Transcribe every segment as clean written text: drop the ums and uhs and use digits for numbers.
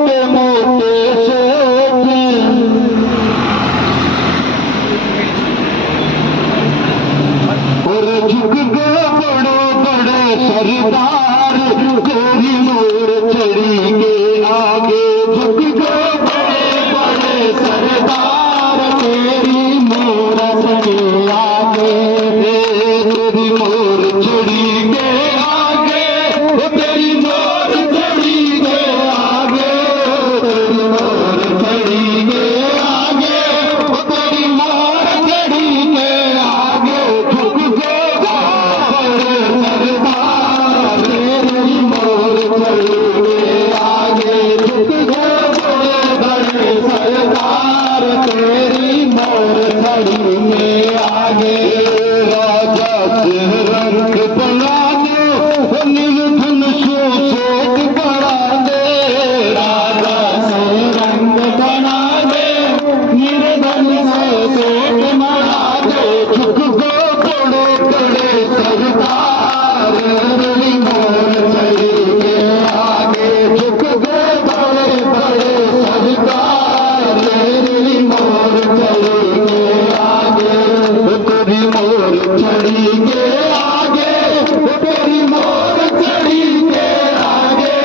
मोटे मोटे सेठ और झुक गए बड़े बड़े सरदार तेरी मोर चढ़ी के आगे झुक गए बड़े बड़े सरदार तेरी मोर चढ़ी आगे तेरी मोर चढ़ी के आगे तेरी मोर चढ़ी के आगे तेरी मोर चढ़ी के आगे तेरी मोर चढ़ी के आगे झुक गए बड़े सरदार तेरी मोर चढ़ी के आगे झुक गए बड़े बड़े सरदार तेरी मोर चढ़ी के आगे राजा से रंग बना दे निर्धन शोषक बना दे राजा से रंग बना दे निर्धन शोषक बना दे झुक गए बड़े बड़े सरदार तेरी मोर चढ़ी के आगे झुक गए बड़े बड़े सरदार तेरी मोर चढ़ी के आगे तेरी मोर चढ़ी के आगे तेरी मोर चढ़ी के आगे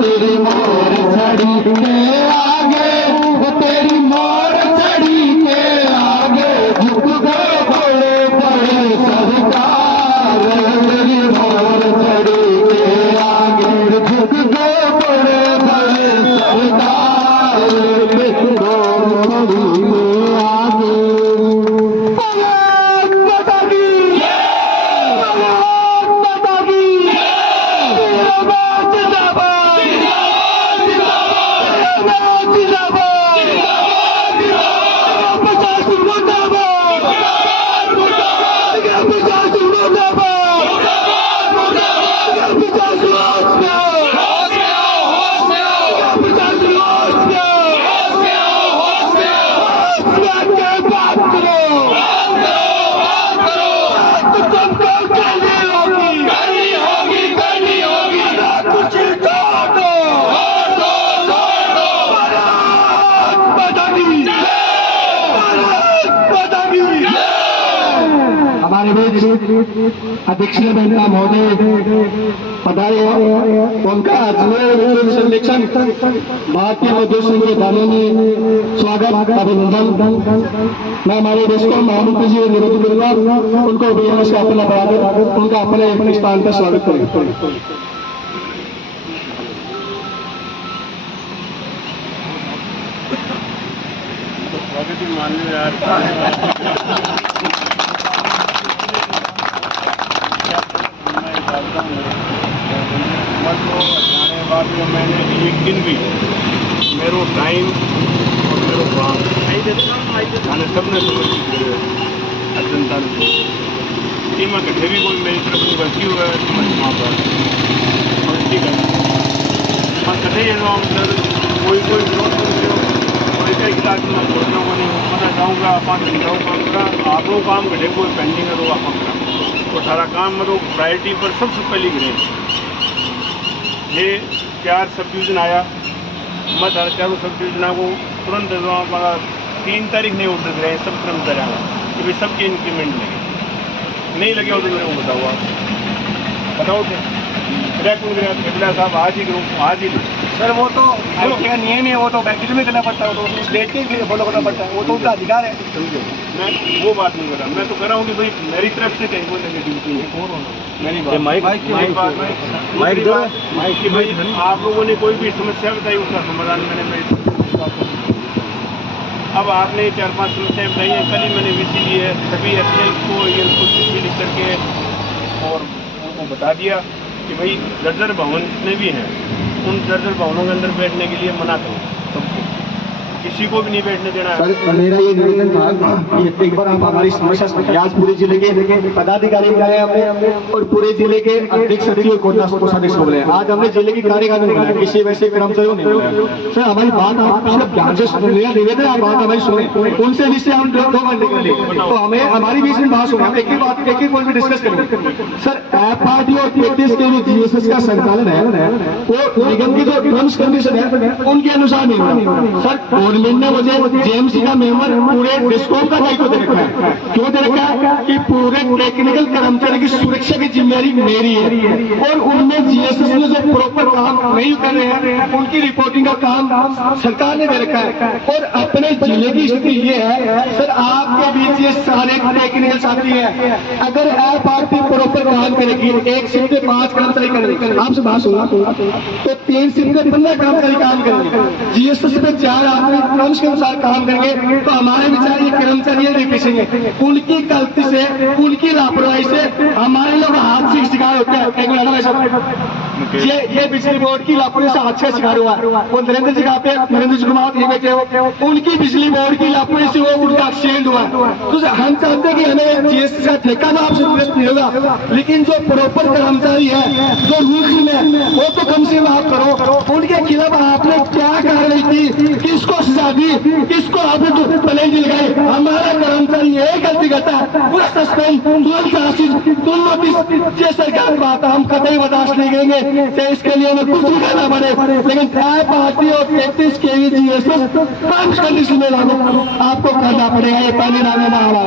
तेरी मोर चढ़ी के आगे तेरी मोर चढ़ी के आगे झुक गए बड़े बड़े सरदार तेरी मोर चढ़ी के आगे झुक गए बड़े बड़े सरदार तेरी मोर चढ़ी के आगे भारत माता की भारत माता की जिंदाबाद जिंदाबाद जिंदाबाद जिंदाबाद प्रशासन मुर्दाबाद प्रशासन मुर्दाबाद प्रशासन होश में आओ प्रशासन होश में आओ बात करो तो सबको करनी होगी कुछ तोड़ दो भारत माता की भारत माता की हमारे बीच अध्यक्ष महिला महोदय पधारे उनका संरक्षण भारतीय मजदूर संघ के दानों में स्वागत अभिनंदन मैं हमारे देश को महामुख्य जी निवेदन करूंगा उनको बीएमएस का अपना बढ़ाकर उनका अपने स्थान पर स्वागत करें। स्वागत ही मान लो यार। मैं डालता हूँ मत को जाने बाद में मैंने एक दिन भी मेरो टाइम और मेरो काम मैंने सबने समझ जनता ने टीमा कट्ठे भी कोई मेरी तरफ गलती हुआ है तो मैं वहाँ पर और ठीक है मैं कटे अंदर कोई विरोध करते हो और एक इलाज में छोड़ना को नहीं मैं जाऊँगा आप जाऊँगा आप लोग काम घटे कोई पेंडिंग है तो आप करा तो सारा काम मतलब प्रायोरिटी पर सबसे पहले गिरे ये 4 सब डिवीज़न आया मैं चारों सब डिवीजन को तुरंत 3 तारीख नहीं ऑर्डर करे सब तुरंत करेंगे कि भाई सबके इंक्रीमेंट लगे नहीं लगे हो तो मेरे को बताओ आप बताओ थे खिला साहब आज ही करूँ आज ही सर वो तो क्या नियम है वो तो बैटरी में करना पड़ता है वो तो उस डेट के भी फॉलो करना पड़ता है वो तो उनका अधिकार है। समझो मैं वो बात नहीं कर रहा मैं तो कर रहा हूँ कि भाई मेरी तरफ से कहीं कोई नेगेटिविटी नहीं मेरी बात माइक कि भाई आप लोगों ने कोई भी समस्या बताई उसका समाधान मैंने मेरी अब आपने 4-5 समस्याएं बताई हैं कल ही मैंने वीसी ली है सभी एफसीएल को चिट्ठी लिख करके और उनको बता दिया कि भाई जर्जर भवन जितने भी हैं उन जर्जर भवनों के अंदर बैठने के लिए मना करो सबको किसी को भी नहीं बैठने देना है। सर मेरा ये निवेदन था कि एक बार आप हमारी समस्या सुनिए। आज पूरे जिले के पदाधिकारी बुलाए हमने और पूरे जिले के अध्यक्ष सचिव कोषाध्यक्ष को बुलाया। आज हमने जिले की कार्यकारिणी बुलाया, किसी वैसे कर्मचारियों ने बुलाया। सर हमारी बात आप सिर्फ ध्यान से सुन लिया, निवेदन आप बात हमारी सुने, उनसे जिससे हम 2 घंटे कर लिए तो हमें हमारी बीच में बात सुना, हम एक ही बात एक ही पॉइंट में डिस्कस करेंगे। सर FRDO और 33 के जो GSS का संचालन है वो निगम की जो टर्म्स कंडीशन है उनके अनुसार नहीं हुआ। सर गवर्नमेंट ने मुझे JMC का मेंबर पूरे डिस्कॉम का दायित्व दे रखा है। क्यों दे रखा है कि पूरे टेक्निकल कर्मचारी की सुरक्षा की जिम्मेदारी मेरी है और उनमें GSS में जो प्रॉपर काम नहीं कर रहे हैं उनकी रिपोर्टिंग का काम सरकार ने दे रखा है। और अपने जिले की स्थिति ये है सर, आपके बीच ये सारे टेक्निकल साथी है, अगर FRD प्रॉपर काम करेगी, एक शिफ्ट में 5 कर्मचारी करेंगे, आपसे बात सुना तो 3 शिफ्ट में 15 कर्मचारी काम करेंगे, GSS पे 4 आदमी टर्म्स के अनुसार काम करेंगे तो हमारे बेचारे ये कर्मचारी रिपीसेंगे। उनकी गलती से, उनकी लापरवाही से हमारे लोग हाथ से शिकार होते हैं। ये बिजली बोर्ड की लापरवाही से हाथ से शिकार हुआ। वो नरेंद्र जी का नरेंद्र जी कुमार ये बैठे हो, उनकी बिजली बोर्ड की लापरवाही से वो उनका एक्सीडेंट हुआ। तो हम चाहते हैं कि हमें GST का ठेका ना आपसे नहीं होगा, लेकिन जो प्रॉपर कर्मचारी है जो रूल्स में वो तो कम से कम आप करो। उनके खिलाफ आपने क्या कार्रवाई की, किसको सजा दी, किसको आपने प्लेन लगाई? हमारा कर्मचारी ये गलती करता है पूरा सस्पेंड, तुरंत नोटिस। ये सरकार बात हम कतई बर्दाश्त नहीं करेंगे, तो इसके लिए हमें कुछ भी करना पड़े, लेकिन FRD और 33 KV GSS टर्म्स कंडीशन में लागू आपको करना पड़ेगा। ये पहली राजीनामा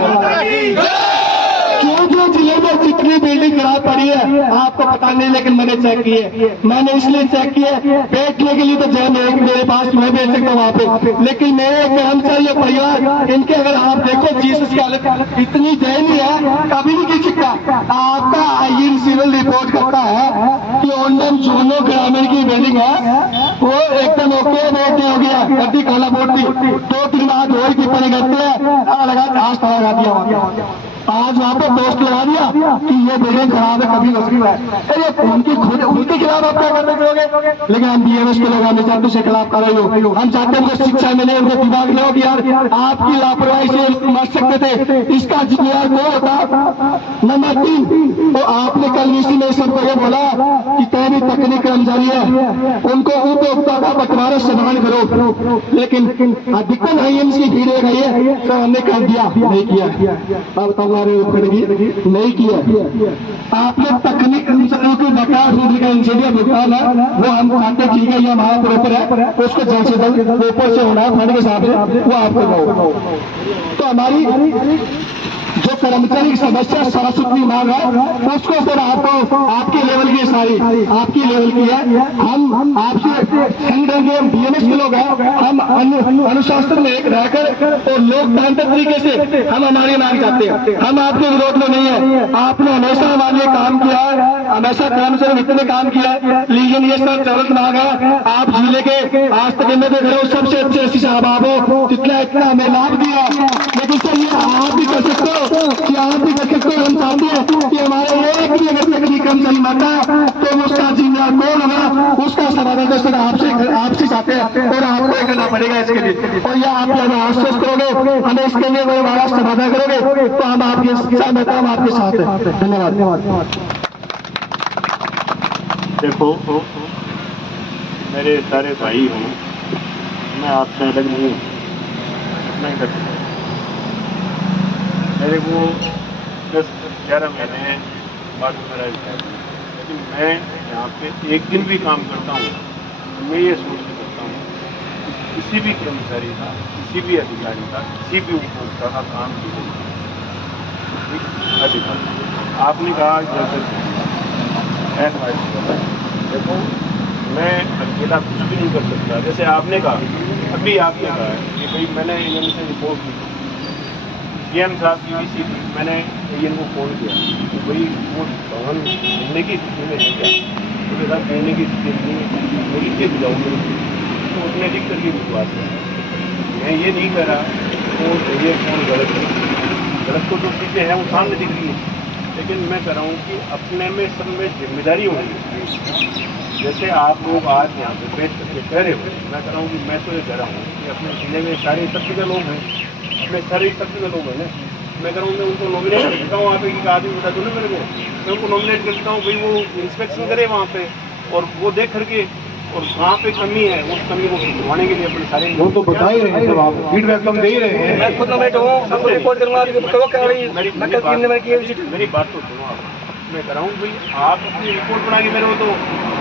जो जिले में जितनी बिल्डिंग खराब पड़ी है आपको पता नहीं, लेकिन मैंने चेक की है। मैंने इसलिए चेक किया बैठने के लिए तो जय मेरे पास मैं बैठ सकता हूँ वहाँ पे, लेकिन मेरे कर्मचारी परिवार इनके अगर आप देखो GSS की हालत इतनी दयनीय है, कभी नहीं गिर सकता। आपका IN सिविल रिपोर्ट करता है कि ओंडम चूनो ग्रामीण की बिल्डिंग है वो एकदम ओके बोर्ड हो गया, गड्डी काला बोर्ड थी, 2-3 बाद वही की परी करते हैं लगा आज लगा दिया, आज वहाँ पे पोस्ट लगा दिया कि ये बिल्डिंग खराब है, कभी नौकरी है। अरे उनकी खुद उनके खिलाफ आप क्या करने करोगे? लेकिन हम BMS के लोग हमें चाहते उसके खिलाफ कर रहे हो, हम चाहते हैं उनको शिक्षा मिले, उनको दिमाग लो कि यार आपकी लापरवाही से मर सकते थे, इसका जिम्मेदार कौन होता? नंबर 3 तो आपने कल इसी में सबको ये बोला कि कहीं भी तकनीक कर्मचारी है उनको उपभोक्ता का बंटवारा समान करो, लेकिन अधिकतर IMs की भीड़ गई है तो हमने कर दिया, नहीं किया। अब नहीं किया। आपने तकनीक कर्मचारियों को बकाया का इंजीनियर भुगतान है वो हम चाहते ठीक है, ये हमारा प्रॉपर है, उसको जल्द से जल्द ऊपर से होना है फंड के हिसाब से वो आपको दो। तो हमारी जो कर्मचारी की समस्या सरस्वती मांग है उसको सर आपको आपके लेवल की सारी आपकी लेवल की है। हम आपसे BMS के लोग हैं, हम अनुशासन में रहकर और लोकतांत्रिक तरीके से हम हमारी मांग चाहते हैं। हम आपके विरोध में नहीं है, आपने हमेशा हमारे लिए काम किया है, हमेशा कर्मचारी मित्र ने काम किया है, लेकिन ये सर चलत मांग है। आप जिले के आज तक में देख रहे हो सबसे अच्छे ऐसी साहब हो, जितना इतना हमें लाभ दिया, लेकिन सर ये आप भी कर सकते हो कि आप भी कर सकते हो। हम चाहते हैं कि हमारे एक भी अगर तकनीक कर्मचारी मरता है तो उसका जिम्मेदार कौन होगा, उसका समाधान तो सर आपसे चाहते हैं और आपको करना पड़ेगा इसके लिए। और यह आप हमें आश्वस्त करोगे, हमें इसके लिए हमारा समाधान करोगे तो हम आपके साथ हम आपके साथ हैं। धन्यवाद। देखो मेरे सारे भाई हो, मैं आपसे अलग नहीं कर सकता। मेरे को 10-11 महीने बाद मेरा रिटायर, लेकिन मैं यहाँ पे एक दिन भी काम करता हूँ तो मैं ये सोच के करता हूँ कि किसी भी कर्मचारी का, किसी भी अधिकारी का, किसी भी उपभोक्ता का काम की अधिकारी। आपने कहा जैसे देखो मैं अकेला कुछ भी नहीं कर सकता। जैसे आपने कहा, अभी आपने कहा है कि भाई मैंने इनसे रिपोर्ट की, CM साहब की मैंने इनको फोन किया तो भाई वो भवन घूमने की स्थिति में है क्या, उसके साथ घूमने की स्थिति नहीं मेरी के बुझाऊँ तो उसने लिख करके विश्वास है। मैं ये नहीं कह रहा तो ये कौन गलत है, गलत को जो चीज़ें हैं वो सामने दिख रही है। लेकिन मैं कह रहा हूँ कि अपने में सब में जिम्मेदारी होनी चाहिए। जैसे आप लोग आज यहाँ पे बैठ करके कह रहे हो, मैं कह रहा हूँ कि मैं तो ये कह रहा हूँ कि अपने जिले में सारे तबके के लोग हैं, अपने सारे तबके के लोग हैं ना, मैं कह रहा हूँ मैं उनको नॉमिनेट कर देता हूँ। आप एक आदमी बता दो ना मेरे को, मैं उनको नॉमिनेट कर देता हूँ, भाई वो इंस्पेक्शन करे वहाँ पे और वो देख करके और कहाँ पे कमी है उस कमी को सुधरवाने के लिए अपने सारे वो तो बता ही रहे हैं सब, आप फीडबैक तो हम दे ही रहे हैं। मैं खुद नॉमिनेट हूँ, सबको रिपोर्ट करूँगा। मेरी बात तो सुनो आप। मैं कह रहा हूँ भाई आप अपनी रिपोर्ट बना के मेरे को तो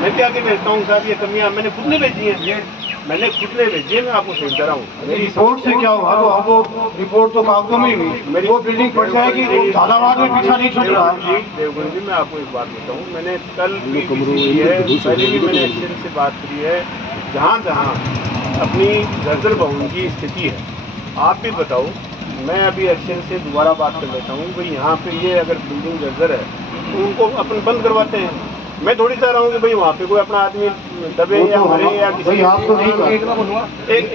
मैं क्या आगे भेजता हूँ साहब, ये कमियाँ मैंने खुद ने भेजी हैं, मैंने खुद ने भेजी है, मैं आपको सेंड कर रहा हूँ। मेरी रिपोर्ट से क्या हुआ? तो अब रिपोर्ट तो कागजों में ही हुई, मेरी वो बिल्डिंग फट जाएगी, वो झालावाड़ में पीछा नहीं छूट रहा है। देवगन जी मैं आपको एक बात बताऊँ, मैंने कल भी की है, पहले भी मैंने एक्शन से बात करी है, जहाँ जहाँ अपनी जर्जर भवन की स्थिति है आप भी बताओ। मैं अभी एक्शन से दोबारा बात कर लेता हूँ भाई यहाँ पे ये अगर बिल्डिंग जर्जर है तो उनको अपन बंद करवाते हैं। मैं थोड़ी चाह रहा हूँ कि भाई वहाँ पे कोई अपना आदमी दबे या मरे या किसी आप तो नहीं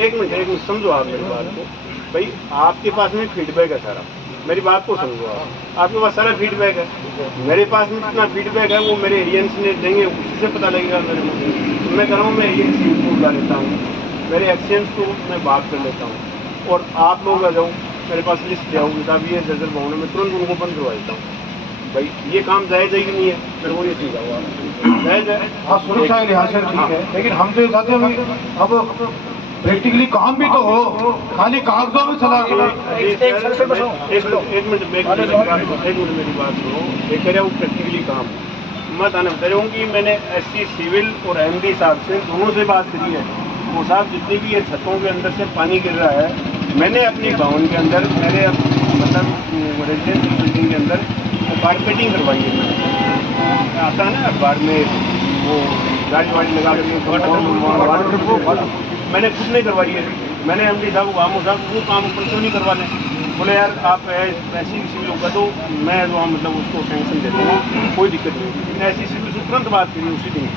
एक मिनट समझो आप मेरी बात को। भाई आपके पास में फीडबैक है सारा, मेरी बात को समझो आप, आपके पास सारा फीडबैक है, मेरे पास में जितना फीडबैक है वो मेरे एजेंट्स ने देंगे, उसी से पता लगेगा मेरे को। मैं कह रहा हूँ मैं एजेंसी को बुला लेता हूँ, मेरे एक्सचेंज को मैं बात कर लेता हूँ और आप लोग आ जाओ मेरे पास लिस्ट ले आओगे साहब ये जर्जर भवन में तुरंत उनको बंद करवा देता हूँ। भाई ये काम जायज़ है कि नहीं है मेरे को ये समझाओ। जायज़ है, हाँ सुरक्षा के लिहाज से ठीक है, लेकिन हम तो चाहते हैं अब प्रैक्टिकली काम भी तो हो, खाली कागजों में चला गया। एक मिनट मेरी बात सुनो। ये कह रहे हो प्रैक्टिकली काम, मैं बताना बता रहा हूँ कि मैंने एससी सिविल और एमडी साहब से दोनों से बात करी है। वो साहब जितनी भी ये छतों के अंदर से पानी गिर रहा है, मैंने अपनी भवन के अंदर मेरे मतलब रेजिडेंशियल बिल्डिंग के अंदर वो कारपेटिंग करवाई है। मैंने आता है ना अखबार में वो गाड़ी वाड़ी लगा कर मैंने खुद नहीं करवाई है। मैंने एमडी साहब को कहा साहब वो काम अपन क्यों नहीं करवा लें? बोले यार आप ऐसी सिविल होगा तो मैं जो मतलब उसको सैंक्शन दे दूँगा, कोई दिक्कत नहीं। ऐसी सिविल से तुरंत बात करी उसी दिन।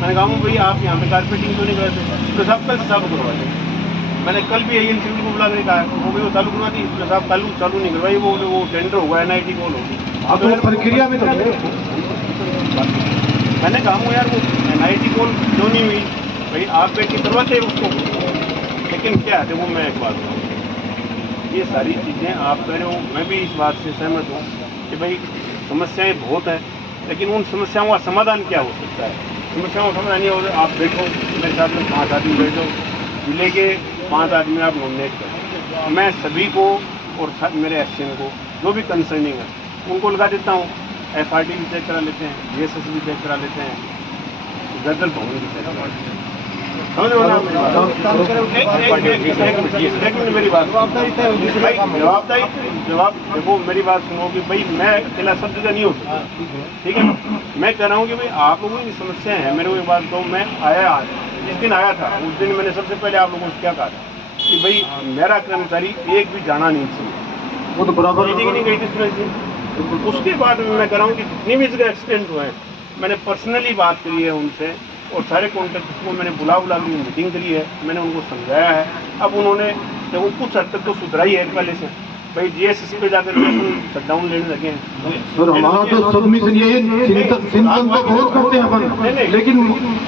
मैंने कहा भाई आप यहाँ पे कारपेटिंग क्यों नहीं करते? तो साहब कल चालू करवा दें। मैंने कल भी यही सिविल को बुला कर कहा वो भी वो चालू करवा दी। तो साहब कल चालू नहीं करवाई, वो टेंडर हुआ NIT कॉल होगी। आप तो प्रक्रिया में तो मैंने कहा यार वो NIT कॉल क्यों नहीं हुई? भाई आप बैठ के करवाते उसको, लेकिन क्या है वो मैं एक बात कहूँ, ये सारी चीज़ें आप कह रहे हो, मैं भी इस बात से सहमत हूँ कि भाई समस्याएं बहुत हैं, लेकिन उन समस्याओं का समाधान क्या हो सकता है? समस्याओं का समाधान ये हो, आप बैठो मेरे साथ में 5 आदमी बैठो, जिले के 5 आदमी आप नॉमिनेट करें, मैं सभी को और मेरे एक्शन को जो भी कंसर्निंग है उनको लगा देता हूँ। FRD भी चेक करा लेते हैं, GSS भी चेक करा लेते हैं, जर्जर भवन भी चेक करा लेते हैं। समझ लो ना मेरी बात, जवाब देखो मेरी बात सुनो कि भाई मैं अकेला सब जगह नहीं हो सकता, ठीक है ना? मैं कह रहा हूँ कि भाई आप लोगों की समस्या है, मेरे को एक बात तो मैं आया जिस दिन आया था उस दिन मैंने सबसे पहले आप लोगों से क्या कहा था कि भाई मेरा कर्मचारी एक भी जाना नहीं चाहिए, वो तो बराबर नहीं गई थी। उसके बाद मैं कह रहा हूँ कि जितनी भी जगह एक्सीडेंट हुए मैंने पर्सनली बात करी है उनसे और सारे कॉन्ट्रैक्टर्स को मैंने बुला के मीटिंग करी है, मैंने उनको समझाया है। अब उन्होंने देखो कुछ हद तक तो सुधरा ही है पहले से। भाई GSS पे जाकर शटडाउन लेने लगे हैं। सर हमारा तो सबमिशन ये चिंतन तो बहुत करते हैं अपन, लेकिन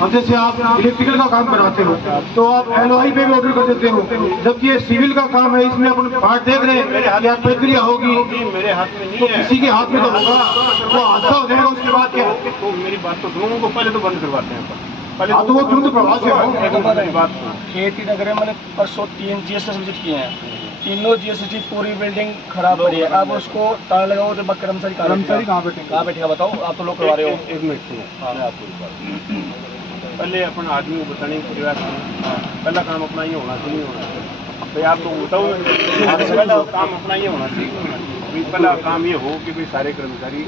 अब जैसे आप इलेक्ट्रिकल का काम कराते हो तो आप LOI पे भी ऑर्डर कर देते हो, जबकि ये सिविल का काम है, इसमें अपन पार्ट देख रहे हैं क्या प्रक्रिया होगी। मेरे हाथ में नहीं तो है, किसी के हाथ में तो होगा, वो हादसा हो जाएगा उसके बाद क्या? तो मेरी बात तो सुनो, उनको पहले तो बंद करवाते हैं पहले हाँ तो वो तुरंत प्रभाव से हो। मेरी बात सुनो। खेती नगर में मैंने परसों 3 GSS विजिट किए हैं, तीनों GSS की पूरी बिल्डिंग खराब पड़ी है। अब उसको ताला लगाओ तो कर्मचारी कहाँ बैठेगा बताओ? आप तो लोग करवा रहे हो। एक मिनट सुनो, मैं आपको एक बात पहले अपन आदमी को बताने की प्रयास करें, पहला काम अपना ये होना चाहिए, नहीं होना भाई आप लोग बताओ, पहला काम अपना ये होना चाहिए। पहला काम ये हो कि भाई सारे कर्मचारी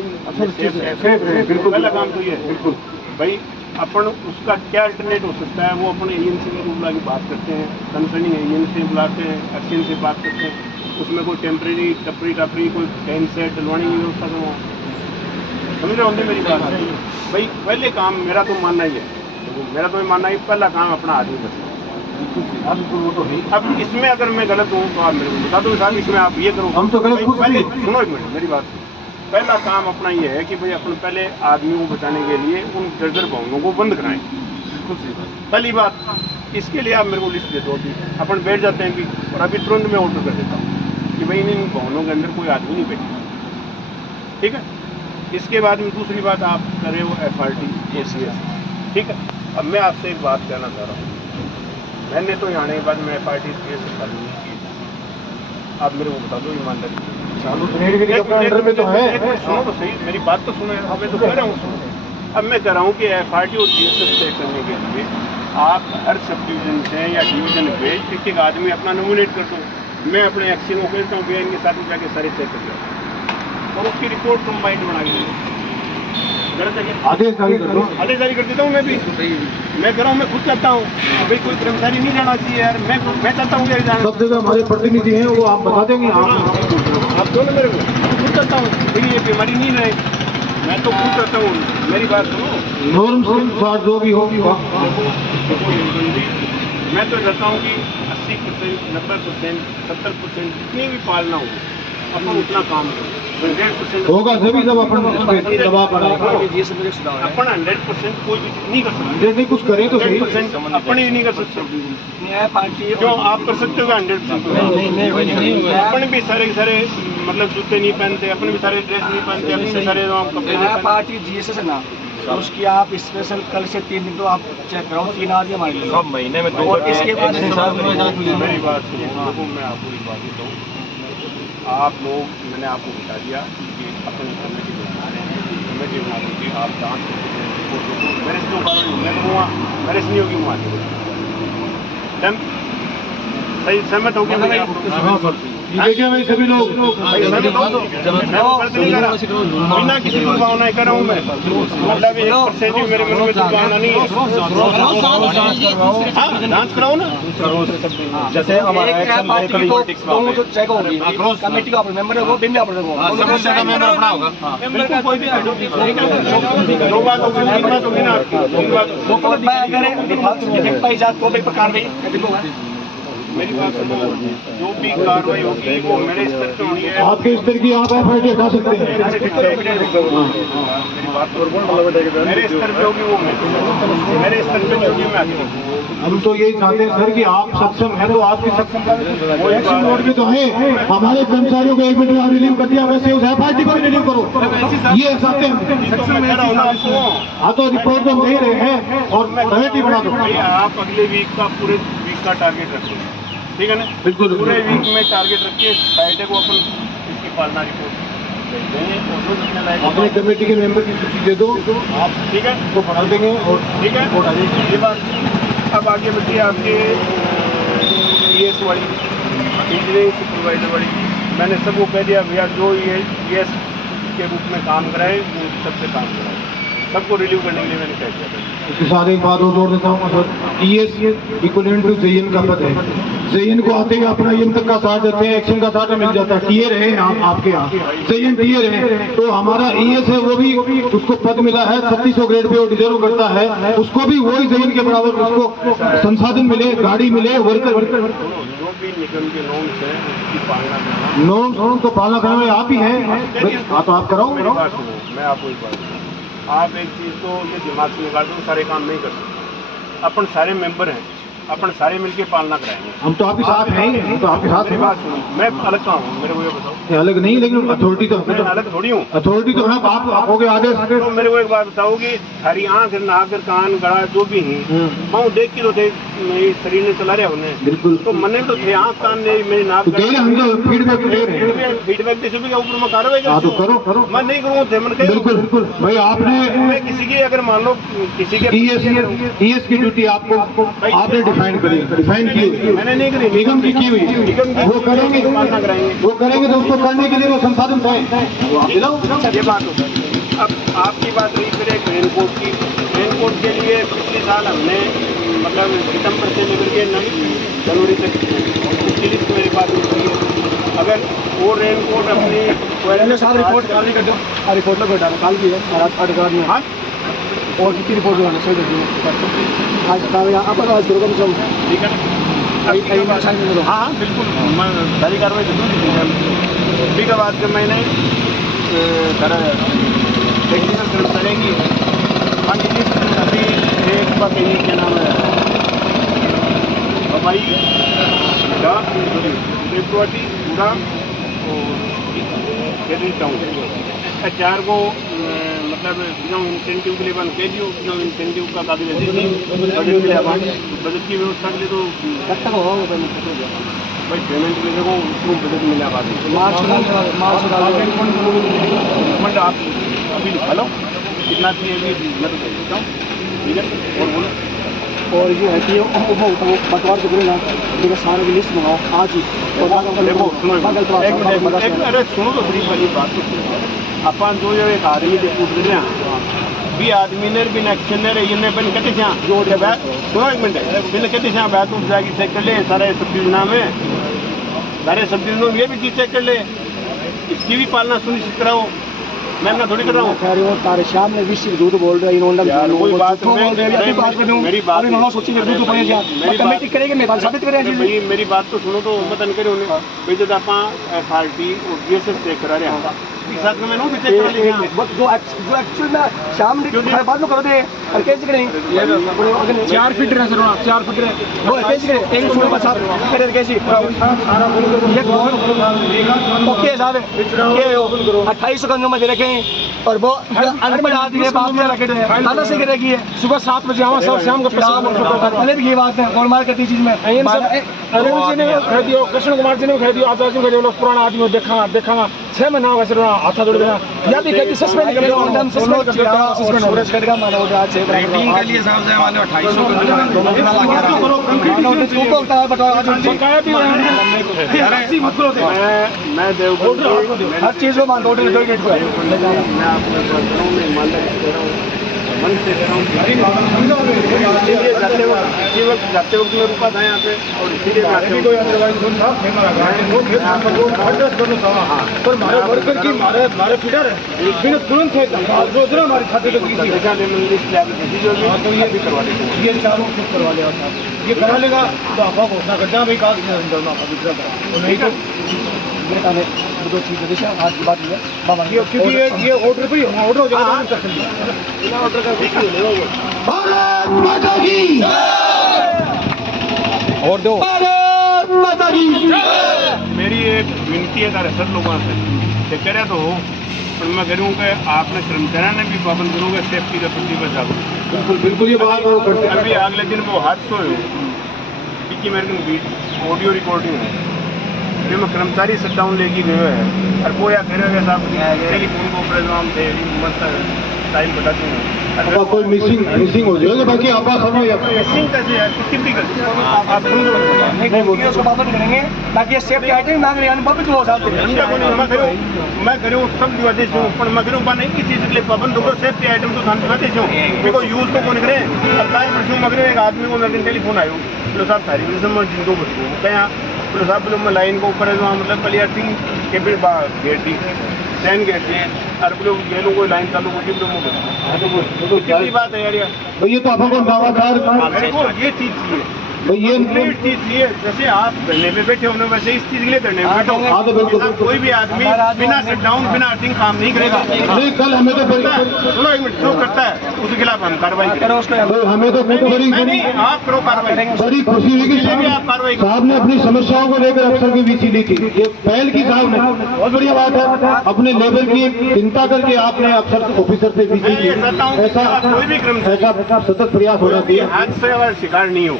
बिल्कुल, पहला काम तो ये है बिल्कुल भाई अपन उसका क्या अल्टरनेट हो सकता है वो अपन एजेंसी को बुला के बात करते हैं, कंसर्निंग एजेंसी बुलाते हैं, एक्शन से बात करते हैं, उसमें कोई टेम्प्रेरी टपरी कोई टेंट सेट डलवाने की व्यवस्था करो। समझ रहे होंगे मेरी बात? भाई पहले काम मेरा तो मानना ही है, मेरा तो मानना ही पहला काम अपना आदमी बचना। अब इसमें अगर मैं गलत हूँ तो आप मेरे को बता दो साहब, इसमें आप ये करो, हम तो गलत पहले सुनो एक मिनट मेरी बात, पहला काम अपना ये है कि भाई अपन पहले आदमी को बचाने के लिए उन जर्जर भवनों को बंद कराएं। पहली बात, इसके लिए आप मेरे को लिस्ट दे दो, अभी अपन बैठ जाते हैं भी, और अभी तुरंत मैं ऑर्डर कर देता हूँ कि भाई इन भवनों के अंदर कोई आदमी नहीं बैठेगा, ठीक है। इसके बाद में दूसरी बात आप कर रहे हो FRT ACS, ठीक है। अब मैं आपसे एक बात कहना चाह रहा हूँ, मैंने तो यहाँ आने के बाद मैं FRT ACS चालू नहीं की, आप मेरे को बता दो ईमानदारी। चालू अंडर में तो है। सुनो तो सही, मेरी बात तो सुनो, मैं तो कह रहा हूँ सुनो। अब मैं कह रहा हूँ कि FRT और GSS तय करने के लिए आप हर सब डिवीजन से या डिवीजन पे एक एक आदमी अपना नॉमिनेट कर दो। मैं अपने एक्शन को कहता हूँ भैया इनके साथ में जाके सारे तय कर दो और उसकी रिपोर्ट कंबाइंड बना के दो। आदेश जारी कर दो। आदेश जारी कर देता हूँ मैं भी। मैं कह रहा हूँ, मैं खुद चाहता हूँ भाई कोई कर्मचारी नहीं जाना चाहिए यार, मैं चाहता हूँ कि सब जगह हमारे प्रतिनिधि हैं, वो आप बता देंगे। आप दो ना मेरे को, खुद चाहता हूँ भाई ये बीमारी नहीं रहे, मैं तो खुद चाहता हूँ। मेरी बात सुनो, नॉर्म्स के अनुसार जो भी होगी मैं तो चाहता हूँ कि 80%, 90%, 70% जितनी भी पालना हो अपन उतना काम करें। 100% होगा तभी जब अपन दबाव बनाएंगे। अपन 100% कोई भी नहीं कर सकता, नहीं कुछ करें तो सही। 100% अपन ही नहीं कर सकते। क्यों आप कर सकते हो 100%? अपन भी सारे सारे मतलब जूते नहीं पहनते, अपन भी सारे ड्रेस नहीं पहनते, अपन भी सारे कपड़े नहीं पार्टी GSS है ना, तो उसकी आप स्पेशल कल से 3 दिन तो आप चेक कराओ, 3 आदमी हमारे लिए सब महीने में 2 और इसके बाद मेरी बात सुनिए, मैं आपको एक बात बताऊँ, आप लोग, मैंने आपको बता दिया कि अपनी कमेटी बना रहे हैं, कमेटी बना करके आप जाँच मेरे से जो कारण मैं करूँगा, मेरे से नहीं होगी वहाँ से सही सहमत हो गया। देखिए भाई सभी लोग बिना किसी दुर्भावना कर रहा हूँ मैं, मतलब 1% भी मेरे मन में दुर्भावना नहीं है। हाँ डांस कराओ ना, जैसे हमारा तो चेक होगी कमेटी का मेंबर है वो दिन में आप बिल्कुल कोई भी दो बात होगी, तीन बात होगी ना, अगर पाई जात को भी कार्रवाई मेरी बात सुनो, जो भी कार्रवाई होगी वो मेरे स्तर पे होनी है। आपके स्तर की आप FIT हटा सकते हैं। मेरी बात मेरे स्तर पे होगी वो मेरे स्तर पे होगी मैं आगे। हम तो यही चाहते हैं सर कि आप सक्षम हैं तो आपकी सक्षमता एक्शन मोड में तो है। हमारे कर्मचारियों को 1 मिनट में रिलीव कर दिया, वैसे उस FIT को भी रिलीव करो, ये चाहते हैं। हाँ तो रिपोर्ट तो दे रहे हैं और कमेटी बना दो। आप अगले वीक का पूरे वीक का टारगेट रखें, ठीक है ना? बिल्कुल पूरे वीक में टारगेट रखिए, फ्राइडे को अपन इसकी पालना रिपोर्ट देंगे। अपने कमेटी के मेंबर की सूची दे दो आप, ठीक है, वो बढ़ा देंगे और ठीक है। रिपोर्ट आ जाएगी। ये बात अब आगे बढ़िए आपके ES वाली इंजीनियरिंग सुपरवाइजर वाली, मैंने सबको कह दिया भैया जो ये ES के रूप में काम कराए वो सबसे काम कराए, सबको रिलीव करने के लिए मैंने कह दिया। इसके साथ एक बात और जोड़ देता हूँ sir, ES equivalent to ZN का पद है। ZN को आते हुए अपना EM तक का साथ देते हैं, एक्शन का साथ मिल जाता है। टीए रहे आपके यहाँ, ZN टीए रहे तो हमारा ES है वो भी उसको पद मिला है 3600 ग्रेड पे वो डिजर्व करता है, उसको भी वही ZN के बराबर उसको संसाधन मिले, गाड़ी मिले, वर्कर जो भी निगम के नॉर्म्स हैं उसकी पालना करना, नॉर्म तो पालना करने में आप ही हैं। हाँ तो आप कराओ। मेरी बात सुनो, मैं आपको एक बात, आप एक चीज़ तो ये दिमाग से निकाल दो, सारे काम नहीं कर सकते। अपन सारे मेंबर हैं, अपन सारे मिलके पालना कराएंगे। हम तो आपके साथ हैं ही, हम तो आपके साथ मेरी बात सुनो, मैं अलग कहाँ हूँ, मेरे को ये बताओ। अलग नहीं, लेकिन अथॉरिटी तो मैं अलग थोड़ी हूँ। अथॉरिटी तो है, आप हो गए आदेश। तो मेरे को एक बात बताओ कि हरी आँख नाक कान गड़ा जो भी हैं मैं देख के तो थे, मेरे शरीर ने चला रहा उन्हें बिल्कुल तो मने तो थे, आँख कान ने मेरी नाक दे रहे, हम तो फीडबैक दे रहे हैं। फीडबैक दे के ऊपर मैं कार्रवाई हाँ तो करूँ, करो। मैं नहीं करूँ थे मैंने बिल्कुल बिल्कुल भाई, आपने मैं किसी की अगर मान लो किसी के ES की ड्यूटी आपको आपने डिफाइन की हुई, मैंने नहीं करी, निगम की हुई, वो करेंगे पालना कराएंगे। वो करेंगे तो उसको करने के लिए वो संसाधन है, वो आप दिलाओ। ये बात होता है। अब आपकी बात रही फिर एक रेनकोट की, रेनकोट के लिए पिछले साल हमने मतलब सितंबर से लेकर के जनवरी तक उसकी लिस्ट मेरे पास होती है। अगर वो रेनकोट अपनी साथ रिपोर्ट काल नहीं करते, रिपोर्ट में घटा काल की है अधिकार में। हाँ और कितनी रिपोर्ट होना सही कर आज आप आज करो कम से कम, ठीक है ना? हाँ बिल्कुल, मैं सारी कार्रवाई जरूर की। अभी का बात कर मैंने टेक्निकल कर्मचारी की मान लीजिए अभी एक बात ये क्या नाम है हवाई उदयपुरवाटी पूरा और केरल टाउन चार को मतलब बिना इंसेंटिव के लिए बंद कह दियो बिना इंसेंटिव का काफी बजट के लिए बजट की व्यवस्था के लिए तो कब तक होगा भाई पेमेंट के लिए देखो उसको बजट मिला बाद मार्च आप अभी लिखा लो कितना चाहिए अभी मैं तो कह देता हूँ ठीक है और बोलो और ये है कि वो बटवार से बोलेगा ठीक है सारे की लिस्ट मंगाओ आज ही देखो सुनो अरे सुनो तो शरीफ वाली बात तो सुनो अपन जो एक आदमी के पूछ रहे हैं भी आदमी ने बिन एक्शन ने रही ने बन कहते हैं जोड़ के बैठ सुनो एक मिनट बिन कहते हैं बैठ उठ जाएगी चेक कर ले सारे सब योजना में सारे सब योजना में ये भी चीज चेक कर ले इसकी भी पालना सुनिश्चित कराओ मैं ना थोड़ी कर रहा हूँ तारे श्याम ने विश्व झूठ बोल रहे इन्होंने कोई बात मेरी बात सोचिए कमेटी करेंगे मैं साबित करें मेरी बात तो सुनो तो मत करे उन्हें भाई जब आप FRT और DSS चेक करा रहे हैं साथ में मैं भी चेक करा लेंगे जो एक्चुअल में शाम ने बाद में करो दे और कैसे करें 4 फीट रहे सर 4 फीट रहे वो कैसे करें 1 फुट के साथ करे कैसे ये ओके साहब ये 2800 का नंबर दे रखे हैं और वो अनपढ़ आदमी बात में रखे थे दादा से करेगी है सुबह 7 बजे आवा सब शाम को पहले भी ये बात है और मार करती चीज में अरविंद जी ने कह दियो कृष्ण कुमार जी ने कह दियो आचार्य जी ने कह दियो पुराना आदमी देखा 6 महीना हो गया सर हाथ जोड़ देना या भी कहती सस्पेंड कर दो एकदम सस्पेंड कर दो सूरज कट का मानो आज से रेटिंग के लिए साहब से वाले 2800 को होता है बताओ आज बकाया भी ऐसी मत करो मैं देवगढ़ हर चीज को मान ऑर्डर दो गेट पर मैं आपको बताता हूं मैं ईमानदारी से कह रहा हूं मन से कह रहा हूं इसीलिए जाते वक्त मैं रुका था यहाँ पे और इसीलिए कोई अदरवाइज साहब पर हमारे वर्कर की हमारे फीडर है बिना तुरंत है रोज हमारी छाती पे किसी तो ये भी करवा देते ये चारों कुछ करवा लेगा साहब ये करा लेगा तो आपको घोषणा करते हैं भाई काज नहीं तो दो चीज दिशा आज की बात है बाबा क्योंकि ये ऑर्डर पे ऑर्डर हो जाएगा ऑर्डर का भारत माता की और दो भारत माता की मेरी एक विनती है तारे सब लोगों से कि करे तो हो पर मैं करूँ कि आपने कर्मचारियों ने भी पाबंद करोगे सेफ्टी का प्रति पर जागरूक बिल्कुल ये बात करते हैं अभी अगले दिन वो हादसों हो कि मेरे ऑडियो रिकॉर्डिंग है फिर मैं कर्मचारी शट डाउन लेके गए हैं और वो या कह रहे साहब टेलीफोन को प्रोग्राम थे टाइम बता दूँगा कोई मिसिंग हो जाएगा बाकी आप मिसिंग कैसे है कितनी गलती आप सुन लो नहीं उसको पाबंद करेंगे ताकि ये सेफ्टी आइटम मांग रहे हैं पब्लिक हो साहब मैं करूँ सब दिवाते हूँ पर मैं करूँ नहीं की चीज़ के लिए पाबंद होगा सेफ्टी आइटम तो हम दिवाते हूँ देखो यूज़ तो कौन करे अब काय परसों मगर एक आदमी को मेरे टेलीफोन आयो बोलो साहब सारी मैं जिनको बचूँ क्या बोलो साहब बोलो मैं लाइन को ऊपर है वहाँ मतलब प्लेयर थी के फिर गेट थी चैन गेट थी और बोलो ये लोग लाइन चालू होती है तो कितनी बात है यार ये तो आपको दावादार ये चीज़ चाहिए ये चीज चाहिए जैसे आप धरने पे बैठे होने वैसे इस चीज के लिए धरने पे बैठो कोई भी आदमी बिना शट डाउन बिना अर्थिंग काम नहीं करेगा नहीं कल हमें तो सुनो एक मिनट जो करता है उसके खिलाफ हम कार्रवाई करें हमें तो बड़ी नहीं आप करो कार्रवाई बड़ी खुशी हुई कि आप कार्रवाई साहब ने अपनी समस्याओं को लेकर अफसर की बीसी ली थी ये पहल की साहब ने बहुत बढ़िया बात है अपने लेबर की चिंता करके आपने अफसर ऑफिसर से बीसी की ऐसा कोई भी ऐसा सतत प्रयास होना चाहिए हादसे का शिकार नहीं हो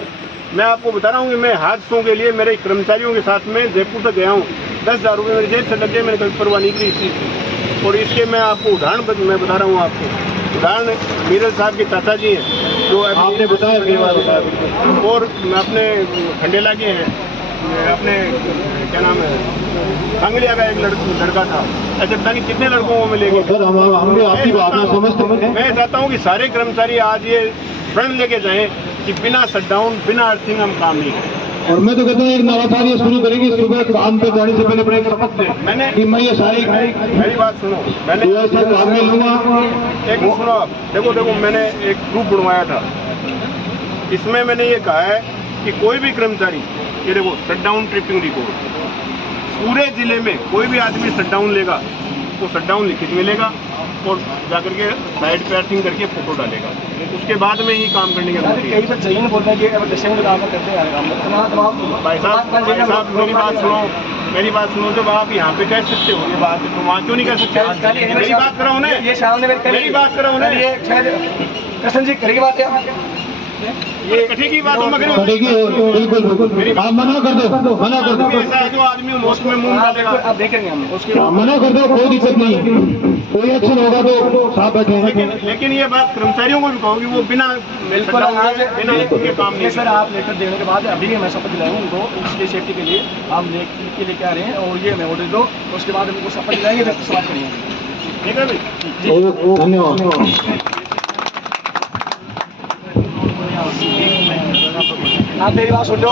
मैं आपको बता रहा हूँ कि मैं हादसों के लिए मेरे कर्मचारियों के साथ में जयपुर तक गया हूँ 10,000 रुपये मेरी जेब से लग गए मैंने कभी परवाह नहीं की इस चीज़ की और इसके मैं आपको उदाहरण मैं बता रहा हूँ आपको उदाहरण मीरल साहब के चाचा जी हैं जो आपने बताया और मैं अपने खंडेला के हैं अपने क्या नाम है सांगलिया का एक लड़का था ऐसे पता नहीं कितने लड़कों को मिलेंगे सर हम भी आपकी बात ना समझते हैं मैं चाहता हूँ कि सारे कर्मचारी आज ये प्रण लेके जाएं कि बिना शट डाउन बिना अर्थिंग हम काम नहीं करें और मैं तो कहता हूँ एक नवाचार ये शुरू करेंगे सुबह काम पे जाने से पहले अपने एक शपथ लें मैंने कि मैं ये सारी मेरी बात सुनो मैंने से काम में लूंगा एक सुनो आप देखो मैंने एक ग्रुप बनवाया था इसमें मैंने ये कहा है कि कोई भी कर्मचारी ये देखो शट डाउन ट्रिपिंग रिकॉर्ड पूरे जिले में कोई भी आदमी शट डाउन लेगा आपको शट डाउन लिखित मिलेगा और जाकर के साइड पे अर्थिंग करके फोटो डालेगा, उसके बाद में ही काम करने की अनुमति है। कई बार चाहिए बोलते हैं कि अब डिसेंबल काम करते हैं भाई साहब मेरी बात सुनो, जब आप यहाँ पे कह सकते हो ये बात, तो वहाँ क्यों नहीं कर सकते? मेरी बात करो उन्हें, ये सामने मेरी बात करो उन्हें। ये शायद कृष्ण जी करेगी बात है ये कठी की बात मैं करूँ, करेगी बिल्कुल बिल्कुल। आप मना कर दो, मना कर दो, ऐसा है जो आदमी मोस्ट में मुंह डालेगा। आप देखेंगे हम उसके मना कर दो, कोई दिक्कत नहीं है। कोई एक्शन होगा तो साथ बैठे लेकिन ये बात कर्मचारियों को भी कहोगी, वो बिना बिल्कुल आज बिना के काम नहीं। सर आप लेटर देने के बाद अभी मैं शपथ दिलाऊंगा उनको, उसकी सेफ्टी के लिए हम लेके आ रहे हैं और ये हमें ऑर्डर दो, उसके बाद हम उनको शपथ दिलाएंगे, फिर समाप्त करेंगे। ठीक है भाई, धन्यवाद। आप मेरी बात सुन लो।